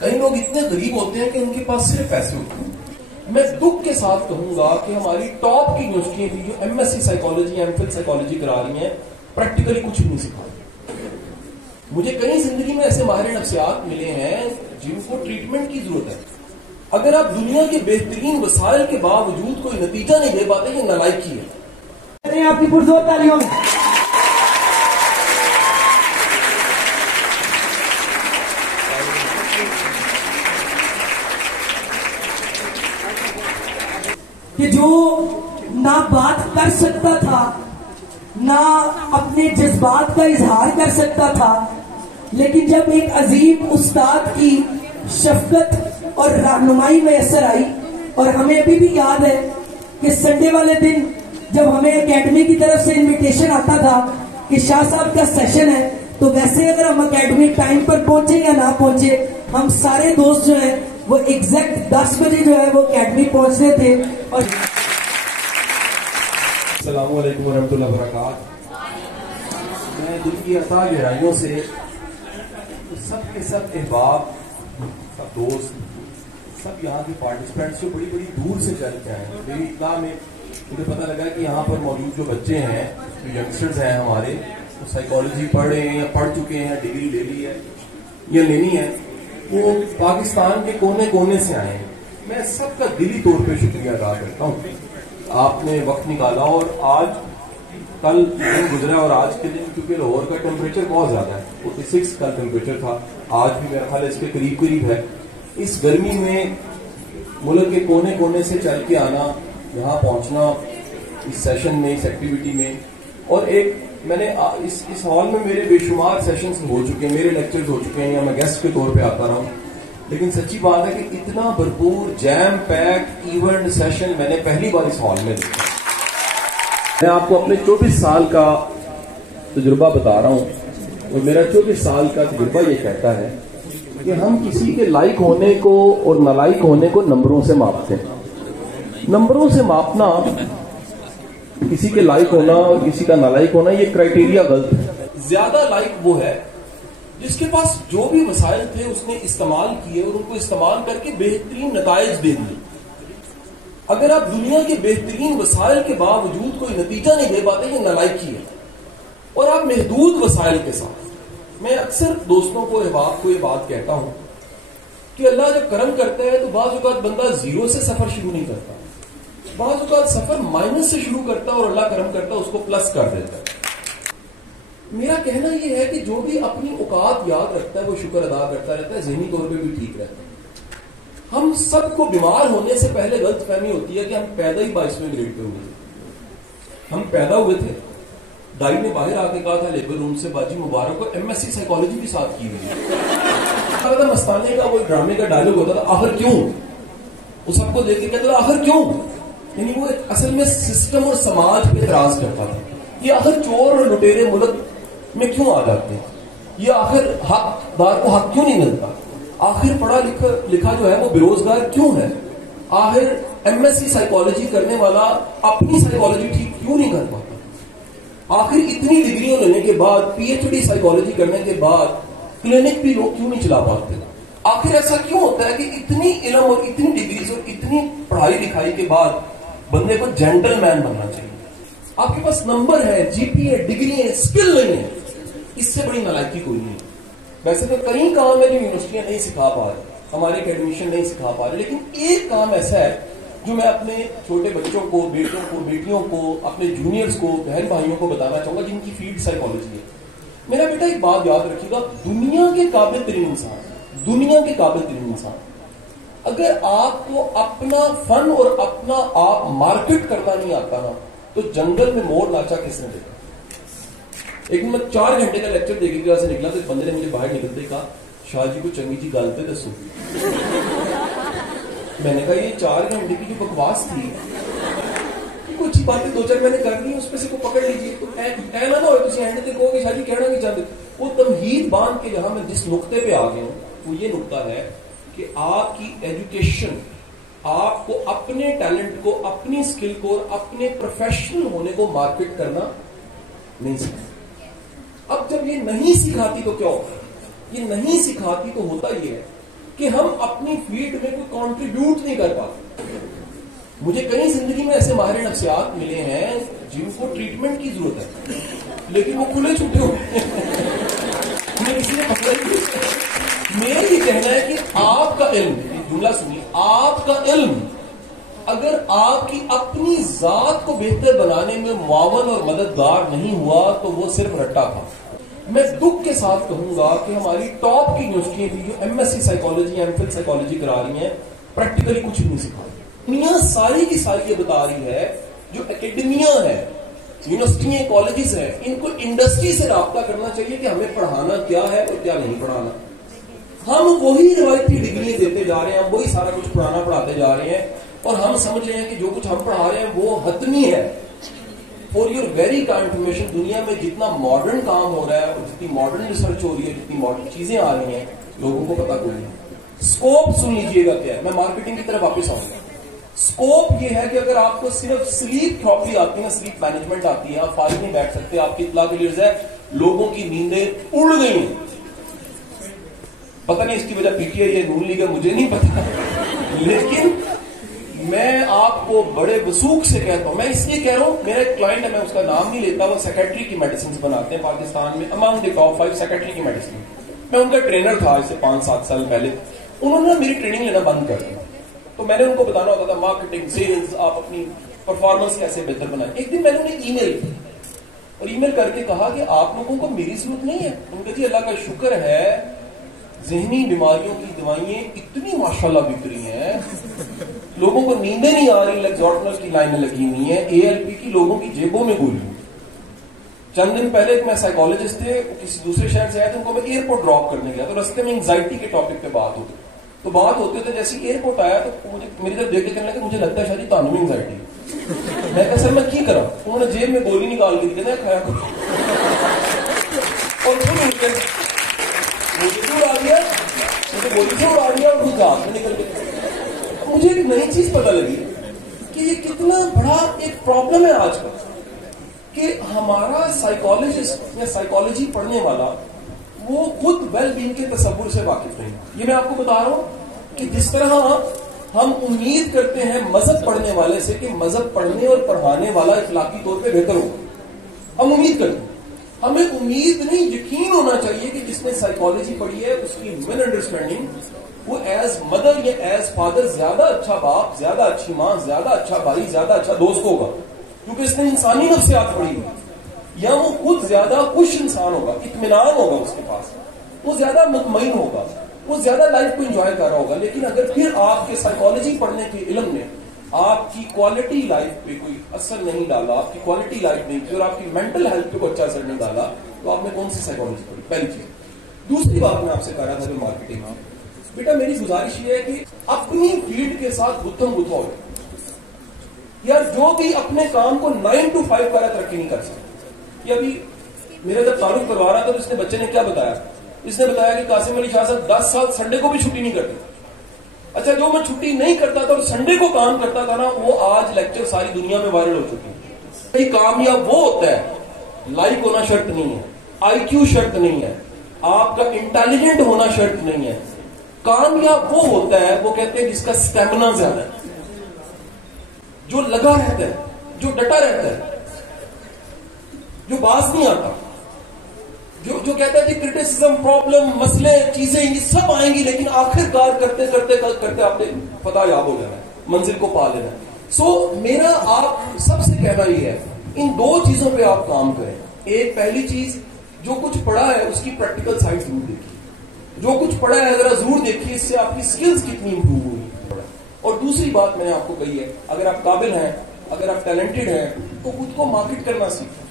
کئی لوگ اتنے غریب ہوتے ہیں کہ ان کے پاس صرف پیسے ہوتے ہیں. میں دکھ کے ساتھ کہوں گا کہ ہماری ٹاپ کی یونیورسٹیاں بھی جو M S C psychology M Phil psychology کرا رہی ہیں پریکٹیکلی کچھ بھی نہیں سکھا. مجھے کئی زندگی میں ایسے ماہر نفسیات ملے ہیں جن کو ٹریٹمنٹ کی ضرورت ہے. اگر آپ دنیا کے بہترین وسائل کے باوجود کوئی نتیجہ نہیں دے پاتے یہ نالائکی ہے. آپ کی پرزور تالیوں کہ جو نہ بات کر سکتا تھا نہ اپنے جذبات کا اظہار کر سکتا تھا، لیکن جب ایک عظیم استاد کی شفقت اور رہنمائی میسر آئی، اور ہمیں ابھی بھی یاد ہے کہ سنڈے والے دن جب ہمیں اکیڈمی کی طرف سے انویٹیشن آتا تھا کہ شاہ صاحب کا سیشن ہے، تو ویسے اگر ہم اکیڈمی ٹائم پر پہنچے یا نہ پہنچے، ہم سارے دوست جو ہیں وہ ایگزیکٹ 10 بجے جو ہے وہ اکیڈمی پہنچتے تھے. اور السلام علیکم ورحمۃ اللہ وبرکاتہ. میں دل کی اتھاہ گہرائیوں سے سب کے سب احباب، سب دوست، سب یہاں کے پارٹیسپینٹس جو بڑی بڑی دور سے چل کے آئے ہیں. میری اطلاع میں مجھے پتہ لگا کہ یہاں پر موجود جو بچے ہیں، جو ینگسٹرز ہیں ہمارے، وہ سائیکالوجی پڑھ رہے ہیں یا پڑھ چکے ہیں، ڈگری لے لی ہے یا لینی ہے، وہ پاکستان کے کونے کونے سے آئے ہیں. میں سب کا دلی طور پہ شکریہ ادا کرتا ہوں. آپ نے وقت نکالا، اور آج کل دن گزرا اور آج کے دن کیونکہ لاہور کا ٹیمپریچر بہت زیادہ ہے، 46 کا ٹیمپریچر تھا، آج بھی میرا خیال اس کے قریب قریب ہے. اس گرمی میں ملک کے کونے کونے سے چل کے آنا، یہاں پہنچنا اس سیشن میں، اس ایکٹیویٹی میں، اور ایک میں نے اس ہال میں میرے بے شمار سیشنز ہو چکے ہیں، میرے لیکچرز ہو چکے ہیں، یا میں گیسٹ کے طور پہ آتا رہا ہوں، لیکن سچی بات ہے کہ اتنا بھرپور جیم پیک ایونٹ سیشن میں نے پہلی بار اس ہال میں دیکھا. میں آپ کو اپنے 24 سال کا تجربہ بتا رہا ہوں، اور میرا 24 سال کا تجربہ یہ کہتا ہے کہ ہم کسی کے لائق ہونے کو اور نالائق ہونے کو نمبروں سے ماپتے ہیں. نمبروں سے ماپنا، کسی کے لائق ہونا اور کسی کا نالائق ہونا، یہ کرائٹیریا غلط ہے. زیادہ لائق وہ ہے جس کے پاس جو بھی وسائل تھے اس نے استعمال کیے اور ان کو استعمال کر کے بہترین نتائج دے دیے. اگر آپ دنیا کے بہترین وسائل کے باوجود کوئی نتیجہ نہیں دے پاتے یہ نالائکی ہے. اور آپ محدود وسائل کے ساتھ، میں اکثر دوستوں کو، احباب کو یہ بات کہتا ہوں کہ اللہ جب کرم کرتا ہے تو بعض اوقات بندہ زیرو سے سفر شروع نہیں کرتا، بعض اوقات سفر مائنس سے شروع کرتا ہے اور اللہ کرم کرتا ہے اس کو پلس کر دیتا ہے. میرا کہنا یہ ہے کہ جو بھی اپنی اوقات یاد رکھتا ہے وہ شکر ادا کرتا رہتا ہے، ذہنی طور پہ بھی ٹھیک رہتا ہے. ہم سب کو بیمار ہونے سے پہلے غلط فہمی ہوتی ہے کہ ہم پیدا ہی 22ویں گریڈ پہ ہوئے. ہم پیدا ہوئے تھے، دائی نے باہر آ کے کہا تھا لیبر روم سے، باجی مبارک کو ایم ایس سی سائیکالوجی بھی ساتھ کی ہوئی. مستانے کا وہ ڈرامے کا ڈائلاگ ہوتا تھا، آخر کیوں؟ وہ سب کو دیکھ کے کہتا تھا آخر کیوں، یعنی وہ اصل میں سسٹم اور سماج پہ اعتراض کرتا تھا. یہ آخر چور اور لٹیرے ملک میں کیوں آ جاتے ہیں؟ یہ آخر حق دار کو حق کیوں نہیں ملتا؟ آخر پڑھا لکھا جو ہے وہ بے روزگار کیوں ہے؟ آخر ایم ایس سی سائیکالوجی کرنے والا اپنی سائیکالوجی ٹھیک کیوں نہیں کر پاتا؟ آخر اتنی ڈگریوں لینے کے بعد، پی ایچ ڈی سائیکالوجی کرنے کے بعد کلینک بھی لوگ کیوں نہیں چلا پاتے؟ آخر ایسا کیوں ہوتا ہے کہ اتنی علم اور اتنی ڈگریز اور اتنی پڑھائی لکھائی کے بعد بندے کو جینٹل مین بننا چاہیے؟ آپ کے پاس نمبر ہے، جی پی ہے، ڈگری ہے، اسکل نہیں ہے، اس سے بڑی نالائکی کوئی نہیں. ویسے تو کئی کام ہے جو یونیورسٹیاں نہیں سکھا پا رہے، ہمارے اکیڈمیشین نہیں سکھا پا رہے، لیکن ایک کام ایسا ہے جو میں اپنے چھوٹے بچوں کو، بیٹوں کو، بیٹیوں کو، اپنے جونیئرز کو، بہن بھائیوں کو بتانا چاہوں گا جن کی فیلڈ سائیکالوجی ہے. میرا بیٹا ایک بات یاد رکھیے گا، دنیا کے قابل ترین انسان، دنیا کے قابل ترین انسان، اگر آپ کو اپنا فن اور اپنا آپ مارکیٹ کرنا نہیں آتا نا تو جنگل میں مور ناچا کس نے دیکھا؟ ایک دن میں 4 گھنٹے کا لیکچر دیکھنے کی وجہ سے نکلا تو ایک بندے نے مجھے باہر نکلتے کہا، شاہ جی کو چنگی جی گل پہ دسو. میں نے کہا یہ 4 گھنٹے کی جو بکواس تھی، کچھ اچھی باتیں 2-4 میں نے کر لی، اس پہ سے کو پکڑ لیجیے تو اینا نہ ہو تھی اینڈ تک کہو کہ شاہ جی کہنا نہیں چاہتے. وہ تمہید باندھ کے جہاں میں جس نقطے پہ آ گیا ہوں وہ یہ نقطہ ہے کہ آپ کی ایجوکیشن آپ کو اپنے ٹیلنٹ کو، اپنی اسکل کو اور اپنے پروفیشنل ہونے کو مارکیٹ کرنا نہیں سکھاتی. اب جب یہ نہیں سکھاتی تو کیا ہوتا ہے؟ یہ نہیں سکھاتی تو ہوتا یہ ہے کہ ہم اپنی فیلڈ میں کوئی کانٹریبیوٹ نہیں کر پاتے. مجھے کئی زندگی میں ایسے ماہر نفسیات ملے ہیں جن کو ٹریٹمنٹ کی ضرورت ہے لیکن وہ کھلے چھوٹے ہوتے ہیں, کسی نے پکڑا نہیں. میرا یہ کہنا ہے کہ آپ کا علم, جملہ سنیے, آپ کا علم اگر آپ کی اپنی ذات کو بہتر بنانے میں معاون اور مددگار نہیں ہوا تو وہ صرف رٹا تھا. میں دکھ کے ساتھ کہوں گا کہ ہماری ٹاپ کی یونیورسٹیاں بھی جو M S C psychology M Phil psychology کرا رہی ہیں پریکٹیکلی کچھ نہیں سکھا رہی. دنیا ساری کی ساری یہ بتا رہی ہے جو اکیڈمیا ہے, یونیورسٹیاں, کالجز ہیں, ان کو انڈسٹری سے رابطہ کرنا چاہیے کہ ہمیں پڑھانا کیا ہے اور کیا نہیں پڑھانا. ہم وہی روایتی ڈگریاں دیتے جا رہے ہیں, ہم وہی سارا کچھ پڑھاتے جا رہے ہیں اور ہم سمجھ رہے ہیں کہ جو کچھ ہم پڑھا رہے ہیں وہ حتمی ہے. فور یور ویری کا انفارمیشن, دنیا میں جتنا ماڈرن کام ہو رہا ہے اور جتنی ماڈرن ریسرچ ہو رہی ہے, جتنی ماڈرن چیزیں آ رہی ہیں, لوگوں کو پتا کوئی نہیں. اسکوپ سن لیجیے گا کیا ہے, میں مارکیٹنگ کی طرف واپس آؤں گا. اسکوپ یہ ہے کہ اگر آپ کو صرف سلیپ تھراپی آتی ہے, سلیپ مینجمنٹ آتی ہے, آپ فارغ نہیں بیٹھ سکتے, آپ کی اطلاع کے لیے ہے لوگوں کی نیندیں اڑ گئی ہیں. پتہ نہیں اس کی وجہ پی ٹی آئی یا نون لیگ ہے, مجھے نہیں پتا, لیکن میں آپ کو بڑے وثوق سے کہتا ہوں. میں اس لیے کہہ رہا ہوں, میرا ایک کلائنٹ ہے, میں اس کا نام نہیں لیتا, وہ سیکیٹری کی میڈیسنز بناتے ہیں پاکستان میں, امانگ دی ٹاپ 5 سیکیٹری کی میڈیسن. میں ان کا ٹرینر تھا اس سے 5-7 سال پہلے. انہوں نے میری ٹریننگ لینا بند کر دیا, تو میں نے ان کو بتانا ہوتا تھا مارکیٹنگ, سیلز, آپ اپنی پرفارمنس کیسے بہتر بنائیں. ایک دن میں نے انہیں ای میل کی اور ای میل کر کے کہا کہ آپ لوگوں کو میری ضرورت نہیں ہے. ان کا جی اللہ کا شکر ہے ذہنی بیماریوں کی دوائیں اتنی ماشاءاللہ بک رہی ہیں, لوگوں کو نیندیں نہیں آ رہی, لیگزارٹنل کی لائنیں لگی ہوئی ہیں, اے ایل پی کی لوگوں کی جیبوں میں گولی. چند دن پہلے ایک میں سائیکالوجسٹ تھے, کسی دوسرے شہر سے آئے تھے, ان کو میں ایئرپورٹ ڈراپ کرنے گیا تو رستے میں انگزائٹی کے ٹاپک پہ بات ہوتی, تو بات ہوتے ہوتے جیسے ایئرپورٹ آیا تو مجھے میری طرف دیکھ کے کہنے لگا مجھے لگتا ہے شاید تانوں میں انگزائٹی. میں کہا سر میں کی کرا, انہوں نے جیب میں گولی نکال کے دی, کہتے ہیں کھایا کرو, اور مجھے سے اڑا دیا, مجھے گولی سے اڑا دیا اور ہاتھ میں نکل گیا. مجھے ایک نئی چیز پتہ لگی کہ یہ کتنا بڑا ایک پرابلم ہے آج کل کہ ہمارا سائیکالوجسٹ یا سائیکالوجی پڑھنے والا وہ خود ویل بینگ کے تصور سے واقف نہیں. یہ میں آپ کو بتا رہا ہوں کہ جس طرح ہم امید کرتے ہیں مذہب پڑھنے والے سے کہ مذہب پڑھنے اور پڑھانے والا اخلاقی طور پہ بہتر ہوگا, ہم امید کرتے ہیں. ہمیں امید نہیں, یقین ہونا چاہیے کہ جس نے سائیکالوجی پڑھی ہے اس کی ہیومن انڈرسٹینڈنگ وہ ایز مدر یا ایز فادر زیادہ اچھا باپ, زیادہ اچھی ماں, زیادہ اچھا بھائی, زیادہ اچھا دوست ہوگا کیونکہ اس نے انسانی نفسیات پڑھی ہے. یا وہ خود زیادہ خوش انسان ہوگا, اطمینان ہوگا اس کے پاس, وہ زیادہ مطمئن ہوگا, وہ زیادہ لائف کو انجوائے کر رہا ہوگا. لیکن اگر پھر آپ کے سائیکالوجی پڑھنے کے علم نے آپ کی کوالٹی لائف پہ کوئی اثر نہیں ڈالا, آپ کی کوالٹی لائف نہیں کی اور آپ کی مینٹل ہیلتھ پہ کوئی اچھا اثر نہیں ڈالا, تو آپ نے کون سی سائیکالوجی پڑھی؟ پہلی چیز. دوسری بات میں آپ سے کہہ رہا تھا کہ مارکیٹنگ, بیٹا میری گزارش یہ ہے کہ اپنی فیلڈ کے ساتھ گتھم گتھا ہو. یا جو بھی اپنے کام کو 9 to 5 کا ترقی نہیں کر سکتا. یہ ابھی میرا جب تعارف کروا رہا تھا تو اس نے بچے نے کیا بتایا, اس نے بتایا کہ قاسم علی شاہ صاحب 10 سال سنڈے کو بھی چھٹی نہیں کرتے. اچھا جو میں چھٹی نہیں کرتا تھا اور سنڈے کو کام کرتا تھا نا, وہ آج لیکچر ساری دنیا میں وائرل ہو چکی ہے. یہ کامیاب وہ ہوتا ہے, لائک ہونا شرط نہیں ہے, آئی کیو شرط نہیں ہے, آپ کا انٹیلیجنٹ ہونا شرط نہیں ہے. کامیاب وہ ہوتا ہے, وہ کہتے ہیں جس کا سٹیمنا زیادہ ہے, جو لگا رہتا ہے, جو ڈٹا رہتا ہے, جو باز نہیں آتا, جو کہتا ہے کہ کرٹیسزم, پرابلم, مسئلے, چیزیں یہ سب آئیں گی لیکن آخر کار کرتے کرتے کرتے آپ نے فتح یاب ہو جانا ہے, منزل کو پا لینا ہے. سو میرا آپ سب سے کہنا یہ ہے ان 2 چیزوں پہ آپ کام کریں. ایک پہلی چیز, جو کچھ پڑھا ہے اس کی پریکٹیکل سائڈ ضرور دیکھیے, جو کچھ پڑھا ہے ذرا ضرور دیکھیے, اس سے آپ کی سکلز کتنی امپروو ہوئی. اور دوسری بات میں نے آپ کو کہی ہے, اگر آپ قابل ہیں, اگر آپ ٹیلنٹڈ ہیں تو خود کو مارکیٹ کرنا سیکھیں.